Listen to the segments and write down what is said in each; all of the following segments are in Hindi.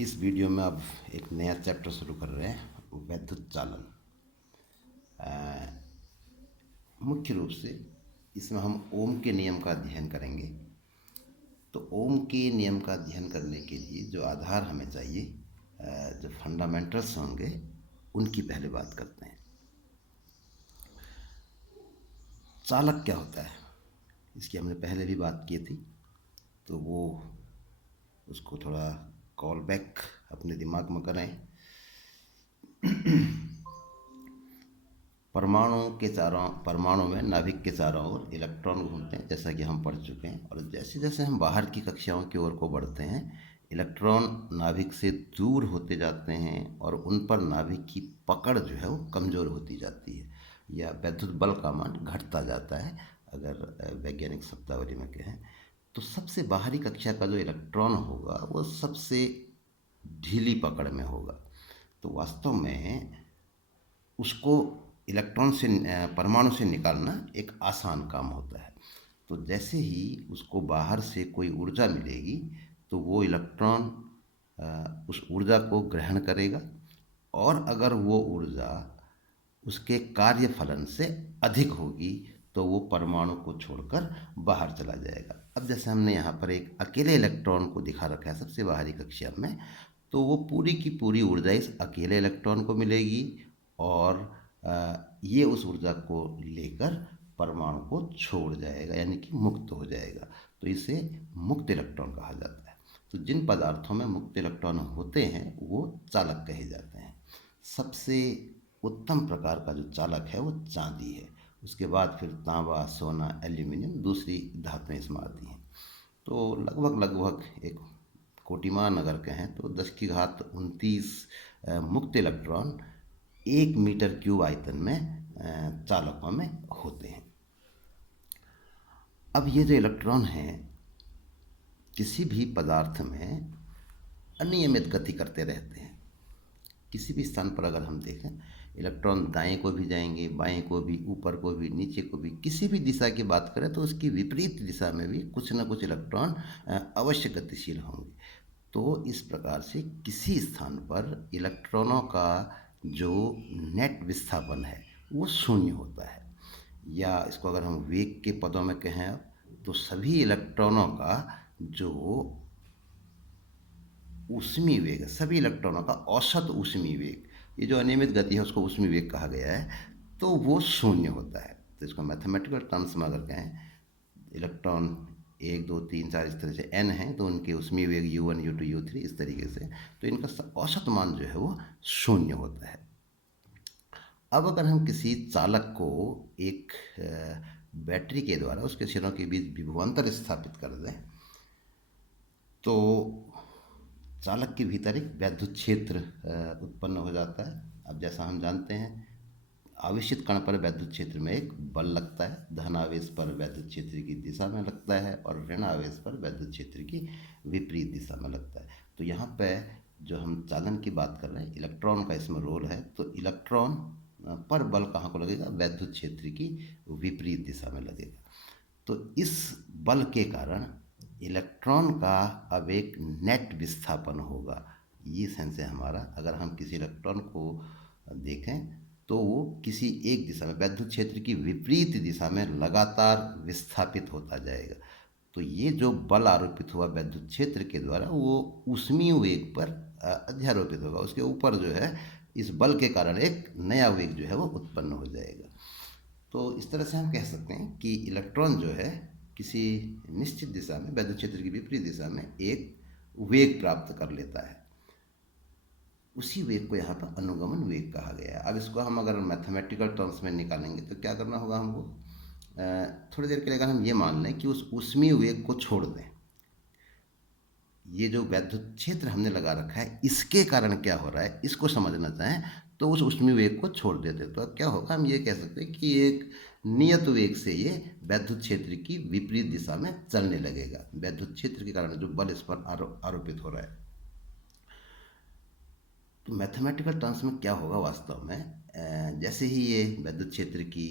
इस वीडियो में अब एक नया चैप्टर शुरू कर रहे हैं, वैद्युत चालन। मुख्य रूप से इसमें हम ओम के नियम का अध्ययन करेंगे। तो ओम के नियम का अध्ययन करने के लिए जो आधार हमें चाहिए, जो फंडामेंटल्स होंगे, उनकी पहले बात करते हैं। चालक क्या होता है, इसकी हमने पहले भी बात की थी, तो वो उसको थोड़ा कॉल बैक अपने दिमाग में करें। परमाणु में नाभिक के चारों ओर इलेक्ट्रॉन घूमते हैं, जैसा कि हम पढ़ चुके हैं। और जैसे जैसे हम बाहर की कक्षाओं की ओर को बढ़ते हैं, इलेक्ट्रॉन नाभिक से दूर होते जाते हैं और उन पर नाभिक की पकड़ जो है वो कमज़ोर होती जाती है, या वैद्युत बल का मान घटता जाता है, अगर वैज्ञानिक शब्दावली में कहें। तो सबसे बाहरी कक्षा का जो इलेक्ट्रॉन होगा वो सबसे ढीली पकड़ में होगा। तो वास्तव में उसको इलेक्ट्रॉन से परमाणु से निकालना एक आसान काम होता है। तो जैसे ही उसको बाहर से कोई ऊर्जा मिलेगी, तो वो इलेक्ट्रॉन उस ऊर्जा को ग्रहण करेगा, और अगर वो ऊर्जा उसके कार्य फलन से अधिक होगी तो वो परमाणु को छोड़कर बाहर चला जाएगा। अब जैसे हमने यहाँ पर एक अकेले इलेक्ट्रॉन को दिखा रखा है सबसे बाहरी कक्षा में, तो वो पूरी की पूरी ऊर्जा इस अकेले इलेक्ट्रॉन को मिलेगी, और ये उस ऊर्जा को लेकर परमाणु को छोड़ जाएगा, यानी कि मुक्त हो जाएगा। तो इसे मुक्त इलेक्ट्रॉन कहा जाता है। तो जिन पदार्थों में मुक्त इलेक्ट्रॉन होते हैं वो चालक कहे जाते हैं। सबसे उत्तम प्रकार का जो चालक है वो चांदी है। उसके बाद फिर तांबा, सोना, एल्यूमिनियम, दूसरी धातुएं इसमें आती हैं। तो लगभग एक कोटिमान अगर कहें तो 10 की घात 29 मुक्त इलेक्ट्रॉन 1 मीटर क्यूब आयतन में चालकों में होते हैं। अब ये जो इलेक्ट्रॉन हैं किसी भी पदार्थ में अनियमित गति करते रहते हैं। किसी भी स्थान पर अगर हम देखें, इलेक्ट्रॉन दाएं को भी जाएंगे, बाएं को भी, ऊपर को भी, नीचे को भी, किसी भी दिशा की बात करें तो उसकी विपरीत दिशा में भी कुछ न कुछ इलेक्ट्रॉन अवश्य गतिशील होंगे। तो इस प्रकार से किसी स्थान पर इलेक्ट्रॉनों का जो नेट विस्थापन है वो शून्य होता है, या इसको अगर हम वेग के पदों में कहें तो सभी इलेक्ट्रॉनों का जो ऊष्मीय वेग है, सभी इलेक्ट्रॉनों का औसत ऊष्मीय वेग, ये जो अनियमित गति है उसको ऊष्मीय वेग कहा गया है, तो वो शून्य होता है। तो इसको मैथमेटिकल टर्म्स में अगर कहें, इलेक्ट्रॉन 1 2 3 4 इस तरह से n हैं, तो उनके ऊष्मीय वेग u1 u2 u3 इस तरीके से, तो इनका औसत मान जो है वो शून्य होता है। अब अगर हम किसी चालक को एक बैटरी के द्वारा उसके सिरों के बीच विभवांतर स्थापित कर दें, तो चालक के भीतर एक वैद्युत क्षेत्र उत्पन्न हो जाता है। अब जैसा हम जानते हैं, आवेशित कण पर वैद्युत क्षेत्र में एक बल लगता है, धन आवेश पर वैद्युत क्षेत्र की दिशा में लगता है, और ऋण आवेश पर वैद्युत क्षेत्र की विपरीत दिशा में लगता है। तो यहाँ पे जो हम चालन की बात कर रहे हैं, इलेक्ट्रॉन का इसमें रोल है। तो इलेक्ट्रॉन पर बल कहाँ को लगेगा? वैद्युत क्षेत्र की विपरीत दिशा में लगेगा। तो इस बल के कारण इलेक्ट्रॉन का अब एक नेट विस्थापन होगा। ये सेंस है हमारा। अगर हम किसी इलेक्ट्रॉन को देखें तो वो किसी एक दिशा में, वैद्युत क्षेत्र की विपरीत दिशा में लगातार विस्थापित होता जाएगा। तो ये जो बल आरोपित हुआ वैद्युत क्षेत्र के द्वारा, वो ऊष्मीय वेग पर अध्यारोपित होगा। उसके ऊपर जो है इस बल के कारण एक नया वेग जो है वो उत्पन्न हो जाएगा। तो इस तरह से हम कह सकते हैं कि इलेक्ट्रॉन जो है किसी निश्चित दिशा में, वैद्युत क्षेत्र की विपरीत दिशा में एक वेग प्राप्त कर लेता है। उसी वेग को यहाँ पर अनुगमन वेग कहा गया है। अब इसको हम अगर मैथमेटिकल टर्म्स में निकालेंगे तो क्या करना होगा हमको? थोड़ी देर के लिए अगर हम ये मान लें कि उस ऊष्मीय वेग को छोड़ दें, ये जो वैद्युत क्षेत्र हमने लगा रखा है इसके कारण क्या हो रहा है इसको समझना चाहें, तो उस ऊष्मीय वेग को छोड़ देते तो अब क्या होगा? हम ये कह सकते हैं कि एक नियत वेग से ये वैद्युत क्षेत्र की विपरीत दिशा में चलने लगेगा। वैद्युत क्षेत्र के कारण जो बल इस पर आरोपित हो रहा है। तो मैथमेटिकल टर्म्स में क्या होगा वास्तव में, जैसे ही ये वैद्युत क्षेत्र की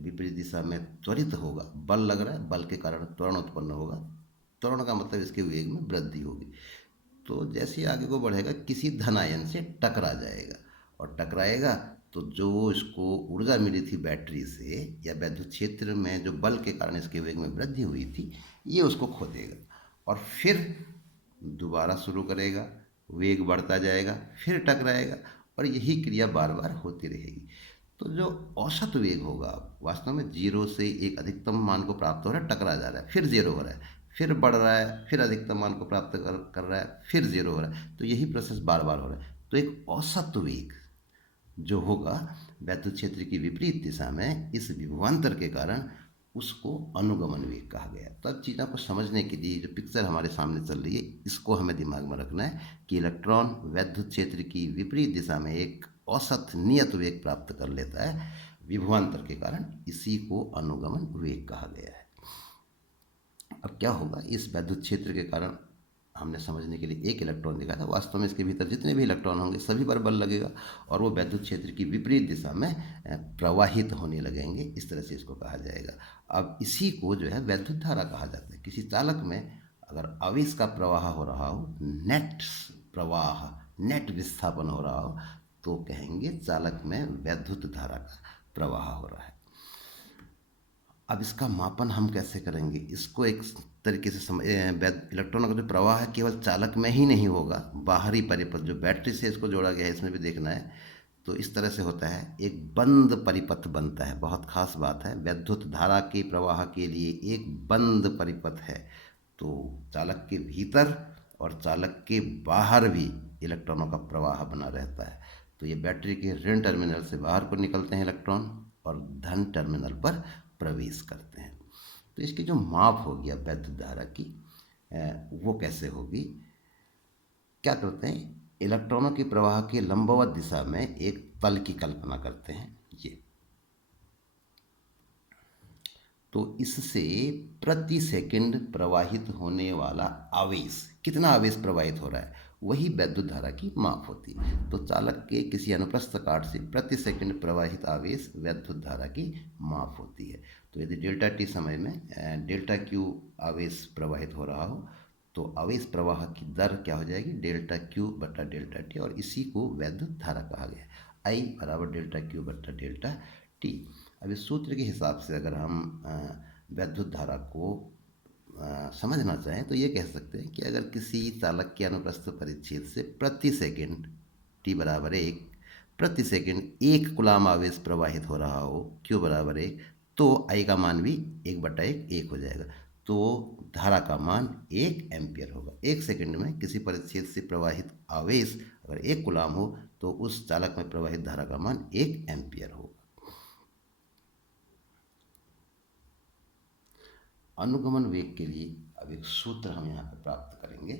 विपरीत दिशा में त्वरित होगा, बल लग रहा है, बल के कारण त्वरण उत्पन्न होगा। त्वरण का मतलब इसके वेग में वृद्धि होगी। तो जैसे ही आगे को बढ़ेगा किसी धन आयन से टकरा जाएगा, और टकराएगा तो जो इसको ऊर्जा मिली थी बैटरी से या विद्युत क्षेत्र में जो बल के कारण इसके वेग में वृद्धि हुई थी, ये उसको खो देगा और फिर दोबारा शुरू करेगा, वेग बढ़ता जाएगा, फिर टकराएगा, और यही क्रिया बार बार होती रहेगी। तो जो औसत वेग होगा वास्तव में जीरो से एक अधिकतम मान को प्राप्त हो रहा है, टकरा जा रहा है, फिर जीरो हो रहा है, फिर बढ़ रहा है, फिर अधिकतम मान को प्राप्त कर रहा है, फिर जीरो हो रहा है, तो यही प्रोसेस बार बार हो रहा है। तो एक औसत वेग जो होगा वैद्युत क्षेत्र की विपरीत दिशा में इस विभवांतर के कारण, उसको अनुगमन वेग कहा गया। तो अब चीज़ों को समझने के लिए जो पिक्चर हमारे सामने चल रही है, इसको हमें दिमाग में रखना है कि इलेक्ट्रॉन वैद्युत क्षेत्र की विपरीत दिशा में एक औसत नियत वेग प्राप्त कर लेता है विभवांतर के कारण, इसी को अनुगमन वेग कहा गया है। अब क्या होगा, इस वैद्युत क्षेत्र के कारण हमने समझने के लिए एक इलेक्ट्रॉन दिखा था, वास्तव में इसके भीतर जितने भी इलेक्ट्रॉन होंगे सभी पर बल लगेगा और वो वैद्युत क्षेत्र की विपरीत दिशा में प्रवाहित होने लगेंगे, इस तरह से इसको कहा जाएगा। अब इसी को जो है वैद्युत धारा कहा जाता है। किसी चालक में अगर आवेश का प्रवाह हो रहा हो, नेट प्रवाह, नेट विस्थापन हो रहा हो, तो कहेंगे चालक में वैद्युत धारा का प्रवाह हो रहा है। अब इसका मापन हम कैसे करेंगे, इसको एक तरीके से इलेक्ट्रॉनों का जो प्रवाह है केवल चालक में ही नहीं होगा, बाहरी परिपथ जो बैटरी से इसको जोड़ा गया है इसमें भी देखना है। तो इस तरह से होता है, एक बंद परिपथ बनता है। बहुत खास बात है, वैद्युत धारा के प्रवाह के लिए एक बंद परिपथ है। तो चालक के भीतर और चालक के बाहर भी इलेक्ट्रॉनों का प्रवाह बना रहता है। तो ये बैटरी के ऋण टर्मिनल से बाहर को निकलते हैं इलेक्ट्रॉन और धन टर्मिनल पर प्रवेश करते हैं। तो इसकी जो माप होगी अब वैद्युत धारा की, वो कैसे होगी, क्या करते हैं, इलेक्ट्रॉनों के प्रवाह के लंबवत दिशा में एक तल की कल्पना करते हैं ये। तो इससे प्रति सेकंड प्रवाहित होने वाला आवेश, कितना आवेश प्रवाहित हो रहा है, वही वैद्युत धारा की माप होती है। तो चालक के किसी अनुप्रस्थ काट से प्रति सेकंड प्रवाहित आवेश वैद्युत धारा की माप होती है। तो यदि डेल्टा टी समय में डेल्टा क्यू आवेश प्रवाहित हो रहा हो, तो आवेश प्रवाह की दर क्या हो जाएगी, डेल्टा क्यू बटा डेल्टा टी, और इसी को वैद्युत धारा कहा गया है। आई बराबर डेल्टा क्यू बटा डेल्टा टी। अब इस सूत्र के हिसाब से अगर हम वैद्युत धारा को समझना चाहें तो ये कह सकते हैं कि अगर किसी चालक के अनुप्रस्थ परिच्छेद से प्रति सेकंड टी बराबर 1, प्रति सेकंड 1 कूलाम आवेश प्रवाहित हो रहा हो, क्यू बराबर 1, तो आई का मान भी 1/1 हो जाएगा। तो धारा का मान 1 एम्पियर होगा। 1 सेकंड में किसी परिच्छेद से प्रवाहित आवेश अगर 1 कूलाम हो तो उस चालक में प्रवाहित धारा का मान 1 एम्पियर होगा। अनुगमन वेग के लिए अब एक सूत्र हम यहाँ पे प्राप्त करेंगे।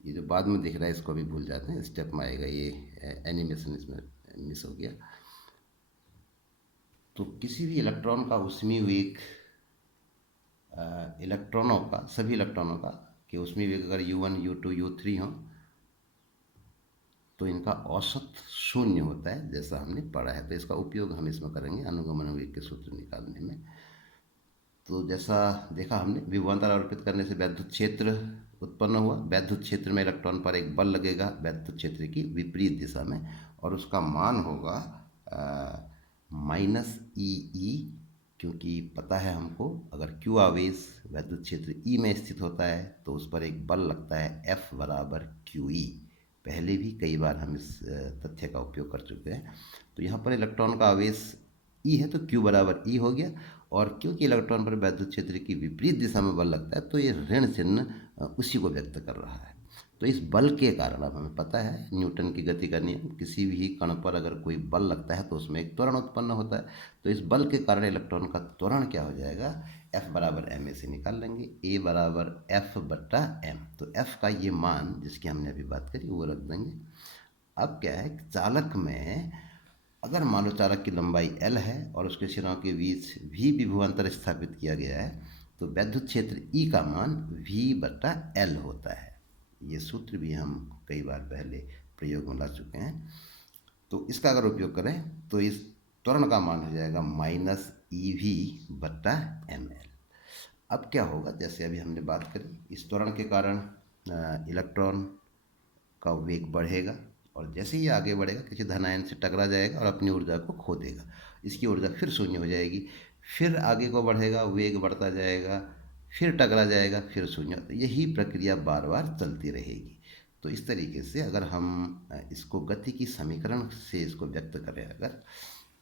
ये जो बाद में दिख रहा है इसको अभी भूल जाते हैं, स्टेप में आएगा, ये एनिमेशन इसमें मिस हो गया। तो किसी भी इलेक्ट्रॉन का ऊष्मीय वेग, इलेक्ट्रॉनों का, सभी इलेक्ट्रॉनों का कि ऊष्मीय वेग अगर U1 U2 U3 हो तो इनका औसत शून्य होता है, जैसा हमने पढ़ा है। तो इसका उपयोग हम इसमें करेंगे अनुगमन वेग के सूत्र निकालने में। तो जैसा देखा हमने, विभवांतर आरोपित करने से वैद्युत क्षेत्र उत्पन्न हुआ। वैद्युत क्षेत्र में इलेक्ट्रॉन पर एक बल लगेगा वैद्युत क्षेत्र की विपरीत दिशा में, और उसका मान होगा -EE, क्योंकि पता है हमको अगर Q आवेश वैद्युत क्षेत्र E में स्थित होता है तो उस पर एक बल लगता है F बराबर QE। पहले भी कई बार हम इस तथ्य का उपयोग कर चुके हैं। तो यहाँ पर इलेक्ट्रॉन का आवेश E है तो Q बराबर E हो गया, और क्योंकि इलेक्ट्रॉन पर वैद्युत क्षेत्र की विपरीत दिशा में बल लगता है तो ये ऋण चिन्ह उसी को व्यक्त कर रहा है। तो इस बल के कारण, अब हमें पता है न्यूटन की गति का नियम, किसी भी कण पर अगर कोई बल लगता है तो उसमें एक त्वरण उत्पन्न होता है। तो इस बल के कारण इलेक्ट्रॉन का त्वरण क्या हो जाएगा, F बराबर ma से निकाल लेंगे, a बराबर F बटा m। तो F का ये मान जिसकी हमने अभी बात करी वो रख देंगे। अब क्या है, चालक में अगर मान लो चालक की लंबाई L है और उसके सिरों के बीच भी विभवांतर स्थापित किया गया है, तो वैद्युत क्षेत्र E का मान V/L होता है। ये सूत्र भी हम कई बार पहले प्रयोग में ला चुके हैं। तो इसका अगर उपयोग करें तो इस त्वरण का मान हो जाएगा -EV/ml। अब क्या होगा, जैसे अभी हमने बात करी, इस त्वरण के कारण इलेक्ट्रॉन का वेग बढ़ेगा और जैसे ही आगे बढ़ेगा किसी धनायन से टकरा जाएगा और अपनी ऊर्जा को खो देगा, इसकी ऊर्जा फिर शून्य हो जाएगी। फिर आगे को बढ़ेगा, वेग बढ़ता जाएगा, फिर टकरा जाएगा, फिर शून्य। तो यही प्रक्रिया बार बार चलती रहेगी। तो इस तरीके से अगर हम इसको गति की समीकरण से इसको व्यक्त करें अगर,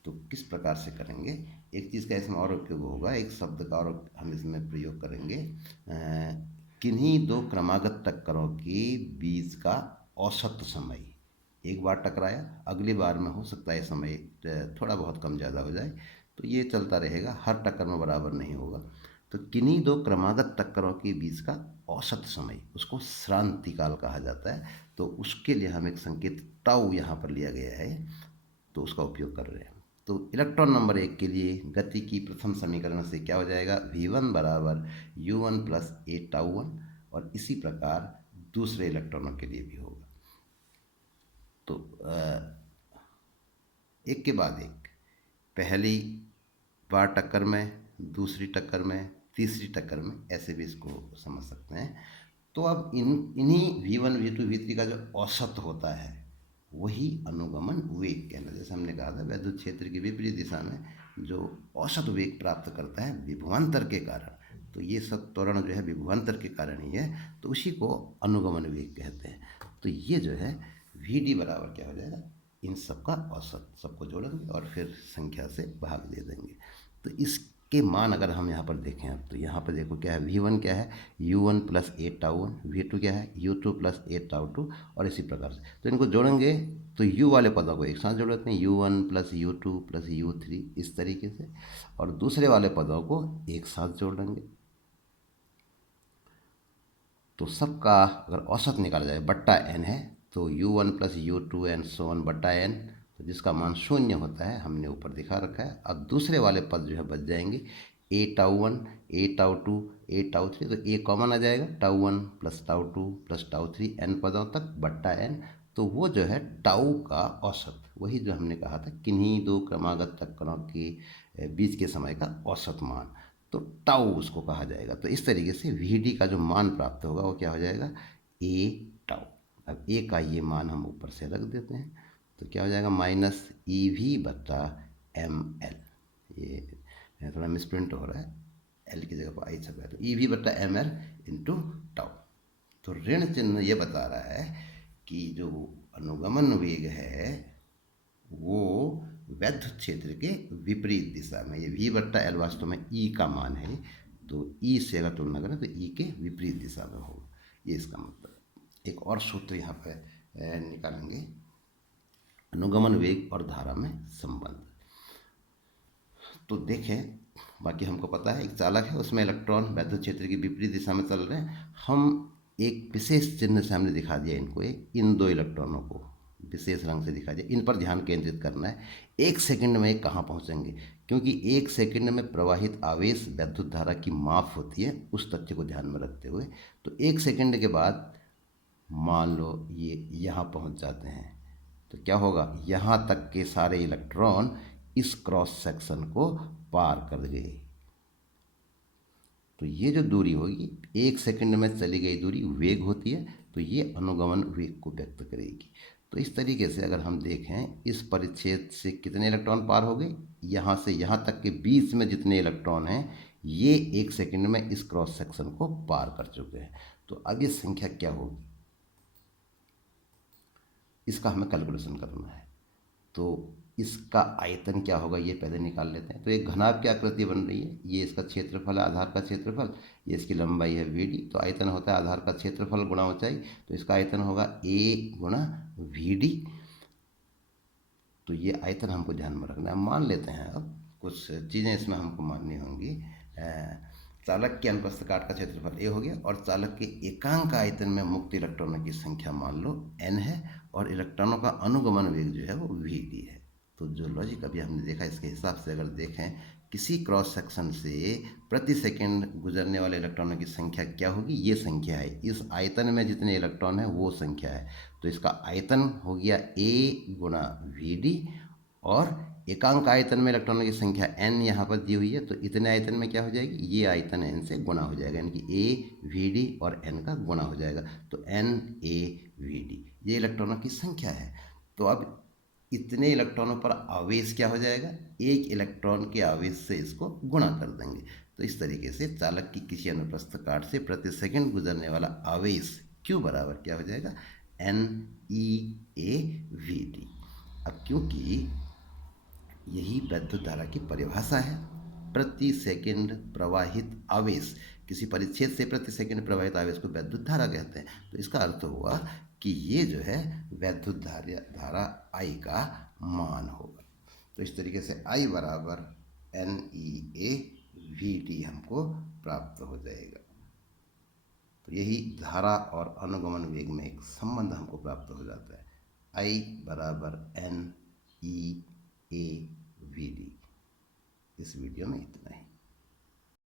तो किस प्रकार से करेंगे। एक चीज़ का इसमें और उपयोग होगा, एक शब्द का और हम इसमें प्रयोग करेंगे, किन्हीं दो क्रमागत टक्करों के बीच का औसत समय। एक बार टकराया, अगली बार में हो सकता है समय थोड़ा बहुत कम ज़्यादा हो जाए, तो ये चलता रहेगा, हर टक्कर में बराबर नहीं होगा। तो किन्हीं दो क्रमागत टक्करों के बीच का औसत समय, उसको श्रांति काल कहा जाता है। तो उसके लिए हम एक संकेत टाउ यहाँ पर लिया गया है, तो उसका उपयोग कर रहे हैं। तो इलेक्ट्रॉन नंबर 1 के लिए गति की प्रथम समीकरण से क्या हो जाएगा, v1 बराबर u1 प्लस ए टाउ वन, और इसी प्रकार दूसरे इलेक्ट्रॉनों के लिए भी होगा। तो एक के बाद एक, पहली बार टक्कर में, दूसरी टक्कर में, तीसरी टक्कर में, ऐसे भी इसको समझ सकते हैं। तो अब इन्हीं v1 v2 v3 का जो औसत होता है वही अनुगमन वेग कहना। जैसे हमने कहा था, वैद्युत क्षेत्र की विपरीत दिशा में जो औसत वेग प्राप्त करता है विभवांतर के कारण, तो ये सब त्वरण जो है विभवांतर के कारण ही है, तो उसी को अनुगमन वेग कहते हैं। तो ये जो है vd बराबर क्या हो जाएगा, इन सब का औसत, सबको जोड़ेंगे और फिर संख्या से भाग दे देंगे। तो इसके मान अगर हम यहाँ पर देखें, अब तो यहाँ पर देखो क्या है, v1 क्या है, u1 प्लस ए टाउ वन, v2 क्या है, u2 plus A tau to, और इसी प्रकार से। तो इनको जोड़ेंगे तो u वाले पदों को एक साथ जोड़ देते हैं, u1 plus u2 plus u3, इस तरीके से, और दूसरे वाले पदों को एक साथ जोड़ देंगे। तो सबका अगर औसत निकाला जाए, बट्टा n है, तो u1 plus u2 and so one बट्टा n, तो जिसका मान शून्य होता है, हमने ऊपर दिखा रखा है। अब दूसरे वाले पद जो है बच जाएंगे, A tau one, A tau two, A tau three, तो ए कॉमन आ जाएगा, tau one plus tau two plus tau three, n पदों तक, बट्टा n। तो वो जो है टाउ का औसत, वही जो हमने कहा था, किन्हीं दो क्रमागत टक्करों के बीच के समय का औसत मान, तो टाउ उसको कहा जाएगा। तो इस तरीके से vd का जो मान प्राप्त होगा वो क्या हो जाएगा, ए टाउ। अब ए का ये मान हम ऊपर से रख देते हैं, तो क्या हो जाएगा, माइनस ई वी बटा एम एल। ये थोड़ा मिसप्रिंट हो रहा है, एल की जगह पर आई छपा है, तो ई वी बटा एम एल इंटू टाउ। तो ऋण चिन्ह ये बता रहा है कि जो अनुगमन वेग है वो वैद्युत क्षेत्र के विपरीत दिशा में, ये v बट्टा एल वास्तव में e का मान है, तो e से अगर तुलना करें तो e के विपरीत दिशा में होगा, ये इसका मतलब। एक और सूत्र यहाँ पर निकालेंगे, अनुगमन वेग और धारा में संबंध। तो देखें, बाकी हमको पता है एक चालक है, उसमें इलेक्ट्रॉन वैद्युत क्षेत्र की विपरीत दिशा में चल रहे हैं। हम एक विशेष चिन्ह से हमने दिखा दिया इनको, इन दो इलेक्ट्रॉनों को विशेष रंग से दिखा दिया, इन पर ध्यान केंद्रित करना है। एक सेकंड में कहाँ पहुँचेंगे, क्योंकि एक सेकंड में प्रवाहित आवेश वैद्युत धारा की माप होती है, उस तथ्य को ध्यान में रखते हुए। तो एक सेकंड के बाद मान लो ये यहाँ पहुँच जाते हैं, तो क्या होगा, यहाँ तक के सारे इलेक्ट्रॉन इस क्रॉस सेक्शन को पार कर गए। तो ये जो दूरी होगी, एक सेकंड में चली गई दूरी वेग होती है, तो ये अनुगमन वेग को व्यक्त करेगी। तो इस तरीके से अगर हम देखें, इस परिच्छेद से कितने इलेक्ट्रॉन पार हो गए, यहाँ से यहाँ तक के बीच में जितने इलेक्ट्रॉन हैं, ये एक सेकंड में इस क्रॉस सेक्शन को पार कर चुके हैं। तो अब ये संख्या क्या होगी, इसका हमें कैलकुलेशन करना है। तो इसका आयतन क्या होगा ये पहले निकाल लेते हैं। तो एक घनाभ की आकृति बन रही है, ये इसका क्षेत्रफल है, आधार का क्षेत्रफल, ये इसकी लंबाई है vd। तो आयतन होता है आधार का क्षेत्रफल गुणा ऊंचाई, तो इसका आयतन होगा a गुणा vd। तो ये आयतन हमको ध्यान में रखना है। मान लेते हैं अब कुछ चीज़ें इसमें हमको माननी होंगी। चालक के अनुप्रस्थ काट का क्षेत्रफल a हो गया, और चालक के एकांक आयतन में मुक्त इलेक्ट्रॉनों की संख्या मान लो n है, और इलेक्ट्रॉनों का अनुगमन वेग जो है वो vd है। तो जो लॉजिक अभी हमने देखा, इसके हिसाब से अगर देखें, किसी क्रॉस सेक्शन से प्रति सेकंड गुजरने वाले इलेक्ट्रॉनों की संख्या क्या होगी, ये संख्या है, इस आयतन में जितने इलेक्ट्रॉन है वो संख्या है। तो इसका आयतन हो गया a गुणा vd, और एकांक आयतन में इलेक्ट्रॉनों की संख्या n यहाँ पर दी हुई है, तो इतने आयतन में क्या हो जाएगी, ये आयतन n से गुणा हो जाएगा, यानी कि a vd और n का गुणा हो जाएगा, तो n a vd। ये इलेक्ट्रॉनों की संख्या है। तो अब इतने इलेक्ट्रॉनों पर आवेश क्या हो जाएगा, एक इलेक्ट्रॉन के आवेश से इसको गुणा कर देंगे। तो इस तरीके से चालक की किसी अनुप्रस्थ काट से प्रति सेकंड गुजरने वाला आवेश Q बराबर क्या हो जाएगा, NeAVT। अब क्योंकि यही वैद्युत धारा की परिभाषा है, प्रति सेकंड प्रवाहित आवेश, किसी परिच्छेद से प्रति सेकंड प्रवाहित आवेश को वैद्युत धारा कहते हैं। तो इसका अर्थ हुआ कि ये जो है वैद्युत धारा I का मान होगा। तो इस तरीके से I बराबर NeAVT हमको प्राप्त हो जाएगा। तो यही धारा और अनुगमन वेग में एक संबंध हमको प्राप्त हो जाता है, I बराबर NeAVT। इस वीडियो में इतना ही।